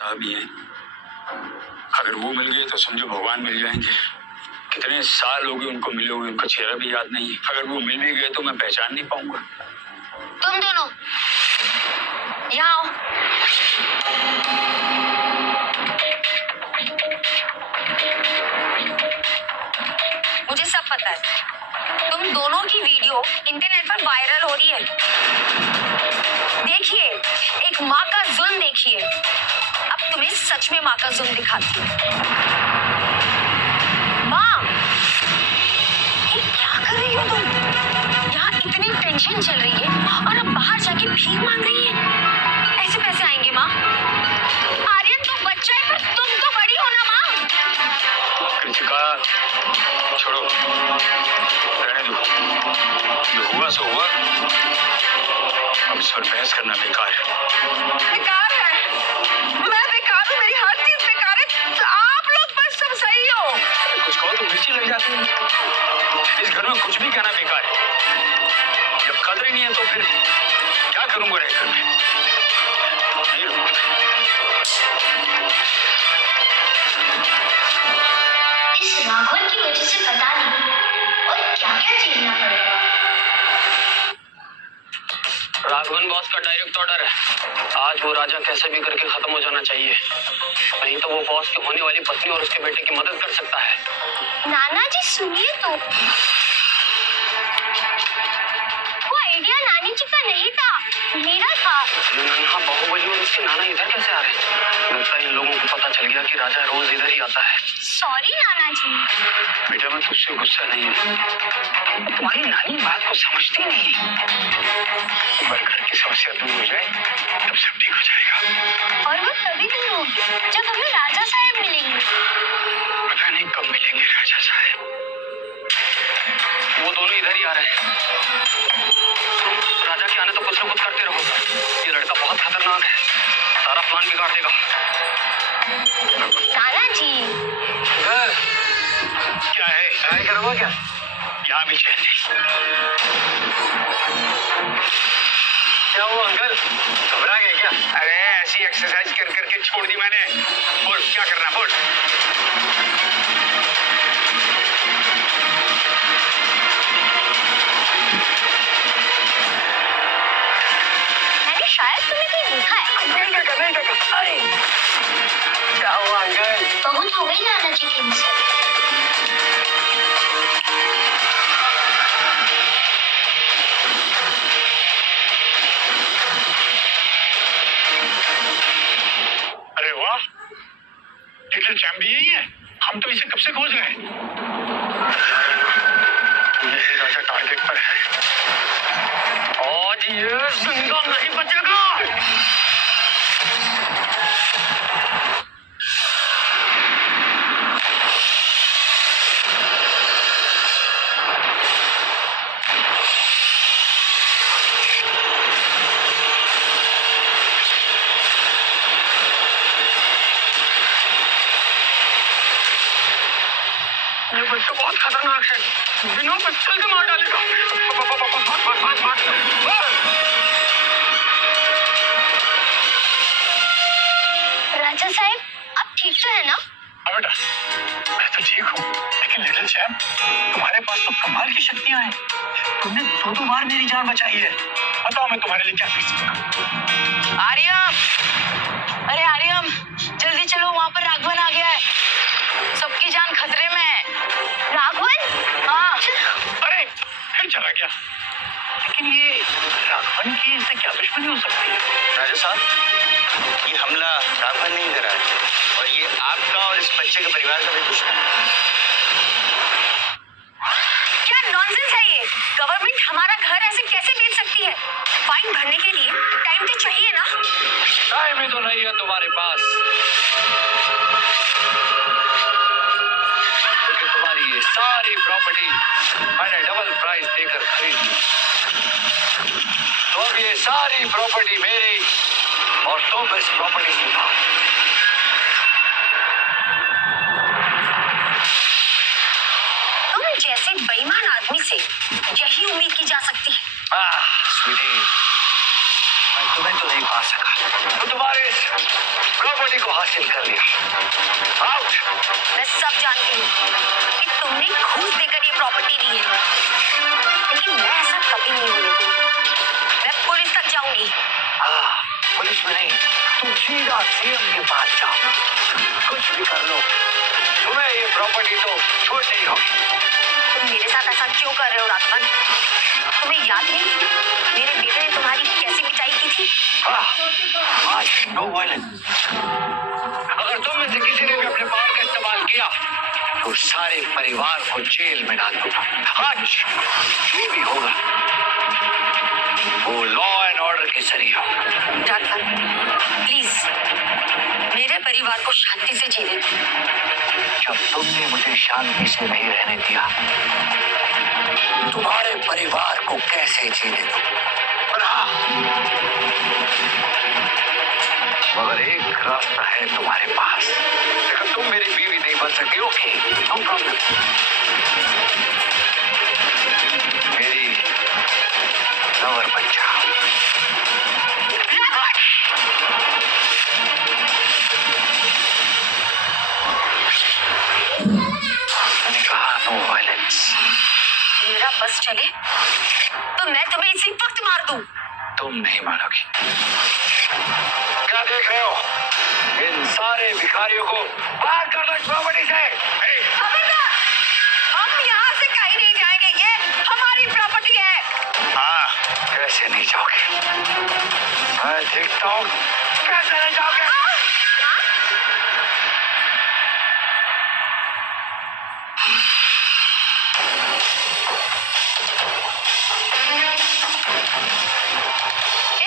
भी हैं, अगर वो मिल गए तो समझो भगवान मिल जाएंगे। कितने साल हो गए उनको मिले हुए, उनका चेहरा भी याद नहीं है। अगर वो मिल भी गए तो मैं पहचान नहीं पाऊंगा। तुम दोनों यहाँ आओ। मुझे सब पता है, तुम दोनों की वीडियो इंटरनेट पर वायरल हो रही है। देखिए, एक माँ का जुल्म देखिए। अब तुम्हें सच में माँ का जुल्म दिखाती हूँ। माँ, ये क्या कर रही हो तुम? यहाँ इतनी टेंशन चल रही है और अब बाहर जाके भीख मांग रही है। ऐसे कैसे आएंगे माँ? आर्यन तो बच्चा है, पर तुम तो बड़ी हो ना माँ। कृतिका, छोड़ो, रहने दो। जो हुआ सो हुआ, अब इस पर बहस करना बेकार है। बेकार है? मैं बेकार हूँ? मेरी हर चीज बेकार है। तो आप लोग बस सब सही हो। कुछ कहो तो मिर्ची लग जाती है। इस घर में कुछ भी कहना बेकार है। जब कदर ही नहीं है तो फिर क्या करूंगा रहकर मैं? इस राघवन की वजह से पता नहीं और क्या-क्या झेलना पड़ेगा। राघवन बॉस का डायरेक्ट ऑर्डर है, आज वो राजा कैसे भी करके खत्म हो जाना चाहिए, नहीं तो वो बॉस की होने वाली पत्नी और उसके बेटे की मदद कर सकता है। नाना जी सुनिए तो, वो आइडिया नानी जी का नहीं था, मेरा था। नन्हा बाहुबली और उसके नाना इधर कैसे आ रहे हैं? लगता है इन लोगों को पता चल गया कि राजा रोज इधर ही आता है। सॉरी नाना जी। बेटा मैं तुझसे गुस्सा नहीं है, तुम्हारी नानी बात को समझती नहीं। पर घर की समस्या दूर हो जाए तब सब ठीक हो जाएगा। और वो तभी नहीं होगी जब हमें राजा साहब मिलेंगे। पता नहीं कब मिलेंगे राजा साहब। वो दोनों इधर ही आ रहे हैं। राजा के आने तो कुछ न कुछ करते रहो। ये लड़का बहुत खतरनाक है, सारा प्लान बिगाड़ देगा। नाना जी क्या है? क्या करूँगा क्या? यहाँ भी चैन नहीं। क्या हुआ अंकल, घबरा गए क्या? अरे ऐसी एक्सरसाइज कर करके छोड़ दी मैंने। बोल क्या करना, बोल। मैंने शायद तुम्हें कहीं देखा है। नहीं देखा। अरे क्या हुआ अंकल? बहुत हो गई नाना जी की इंसल्ट। अरे वाह, लिटिल चैम्प भी यही है। हम तो इसे कब से खोज रहे हैं। ये राजा टारगेट पर है। आज ये जिंदा नहीं बचेगा। ये बच्चा बहुत खतरनाक है, बिना पिस्टल के मार डालेगा। राजा साहब आप ठीक तो है ना? बेटा मैं तो ठीक हूँ, लेकिन लिटिल चैम्प तुम्हारे पास तो कमाल की शक्तियाँ हैं। तुमने दो बार मेरी जान बचाई है। बताओ मैं तुम्हारे लिए क्या कर सकता। आर्यन, अरे आर्यन, जल्दी चलो, वहाँ पर राघवन आ गया है। सबकी जान खतरे में है। राघवन? हाँ। अरे फिर चला गया। लेकिन ये राघवन की इससे क्या दुश्मनी हो सकती है? राजा साहब, ये हमला राघवन नहीं करा है और ये आपका और इस बच्चे के परिवार का भी दुश्मन है। क्या नॉनसेंस है ये? गवर्नमेंट हमारा घर ऐसे कैसे बेच सकती है? फाइन भरने के लिए टाइम तो चाहिए ना? टाइम ही तो नहीं है तुम्हारे पास, क्योंकि तुम्हारी ये सारी प्रॉपर्टी मैंने डबल प्राइस देकर खरीद ली। तो अब ये सारी प्रॉपर्टी मेरी और तुम इस प्रॉपर्टी से खाओ। तुम जैसे बेईमान आदमी से यही उम्मीद की जा सकती है। स्वीटी, मैं तुम्हें तो नहीं पा सका, तो तुम्हारे प्रॉपर्टी तो हासिल कर लिया। आउट। मैं सब जानती हूँ कि तुमने घूस देकर ये प्रॉपर्टी ली है, लेकिन मैं ऐसा कभी नहीं होने दूंगी। मैं पुलिस तक जाऊंगी। हाँ, पुलिस में नहीं, तुम सीधा सीएम के पास जाओ। कुछ भी कर लो, तुम्हें ये प्रॉपर्टी तो छोड़नी होगी। तुम मेरे साथ ऐसा क्यों कर रहे हो राघवन? तुम्हें याद नहीं मेरे बेटे ने तुम्हारी कैसी पिटाई की थी? आज नो वायलेंस। अगर तुम में से किसी ने भी अपने पावर का इस्तेमाल किया तो सारे परिवार को जेल में डाल दूंगा। आज जो भी होगा वो लॉ एंड ऑर्डर के जरिए होगा। राघवन, प्लीज मेरे परिवार को शांति से जीने दो। जब तुमने मुझे शांति से नहीं रहने दिया, तुम्हारे परिवार को कैसे जीने दो? और हाँ, मगर एक रास्ता है तुम्हारे पास। अगर तुम मेरी बीवी नहीं बन सके, ओके, नो प्रॉब्लम। मेरी लवर बन जाओ। मैंने कहा नो वायलेंस। मेरा बस चले तो मैं तुम्हें इसी वक्त मार दूं। तुम नहीं मानोगी। क्या देख रहे हो? इन सारे भिखारियों को बाहर कर दो प्रॉपर्टी से। खबरदार! हम यहाँ से कहीं नहीं जाएंगे, ये हमारी प्रॉपर्टी है। हाँ, कैसे नहीं जाओगे? मैं देखता हूँ कैसे नहीं जाओगे।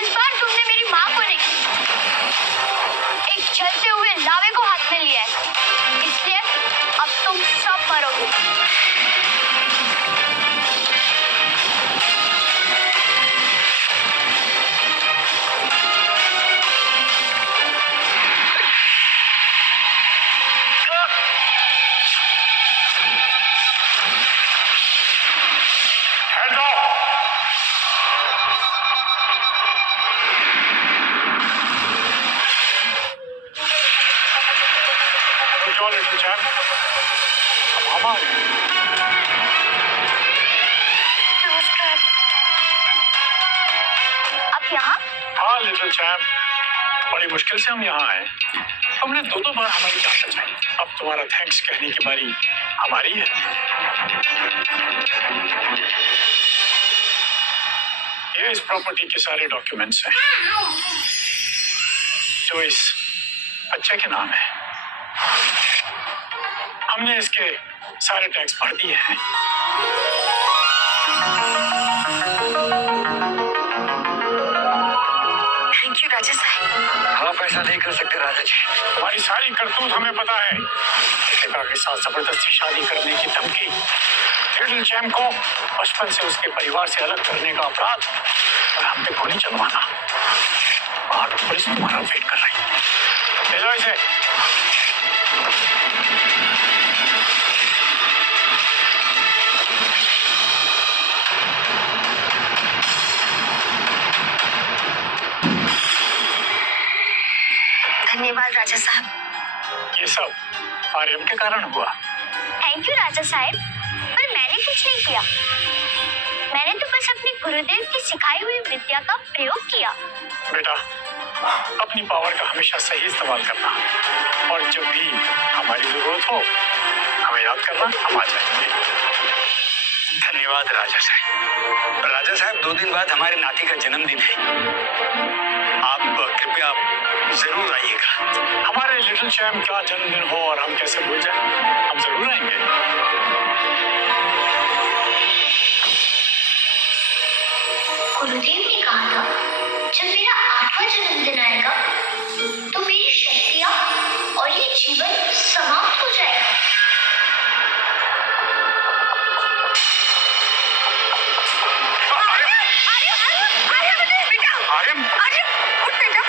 इस बार तुमने मेरी माँ को नहीं, एक जलते हुए लावे को हाथ में लिया है, इसलिए अब तुम सब मरोगे। लिटिल चैम्प, अब हम आ गए। नमस्कार। आप यहाँ? हाँ लिटिल चैम्प, बड़ी मुश्किल से हम यहाँ आए। तुमने दो बार हमारी जान बचाई। अब तुम्हारा थैंक्स कहने की बारी हमारी है। ये इस प्रॉपर्टी के सारे डॉक्यूमेंट्स हैं जो इस बच्चे के नाम है। हमने इसके सारे टैक्स भर दिए हैं। थैंक यू राजा साहब। आप ऐसा नहीं कर सकते राजा जी। हमारी सारी करतूत हमें पता है। पिता के साथ जबरदस्ती शादी करने की धमकी, लिटिल चैम्प को बचपन से उसके परिवार से अलग करने का अपराध और हम पे गोली चलवाना। और पुलिस तुम्हारा वेट कर रही है। ले जाओ इसे। धन्यवाद राजा साहब। ये सब आर्यम के कारण हुआ। थैंक यू राजा साहब, पर मैंने कुछ नहीं किया। मैंने तो बस अपने गुरुदेव की सिखाई हुई विद्या का प्रयोग किया। बेटा, अपनी पावर का हमेशा सही इस्तेमाल करना, और जब भी हमारी जरूरत हो हमें याद करना, हम आ जाएंगे। धन्यवाद राजा साहब। राजा साहब, 2 दिन बाद हमारे नाती का जन्मदिन है। आप कृपया जरूर आइएगा। हमारे लिटिल चैम्प का जन्मदिन हो और हम कैसे भूल जाएं? हम जरूर आएंगे। गुरुदेव ने कहा था जब मेरा 8वां जन्मदिन आएगा तो मेरी शक्तियाँ और ये जीवन समाप्त हो जाएगा। आर्यम, उठ बेटा।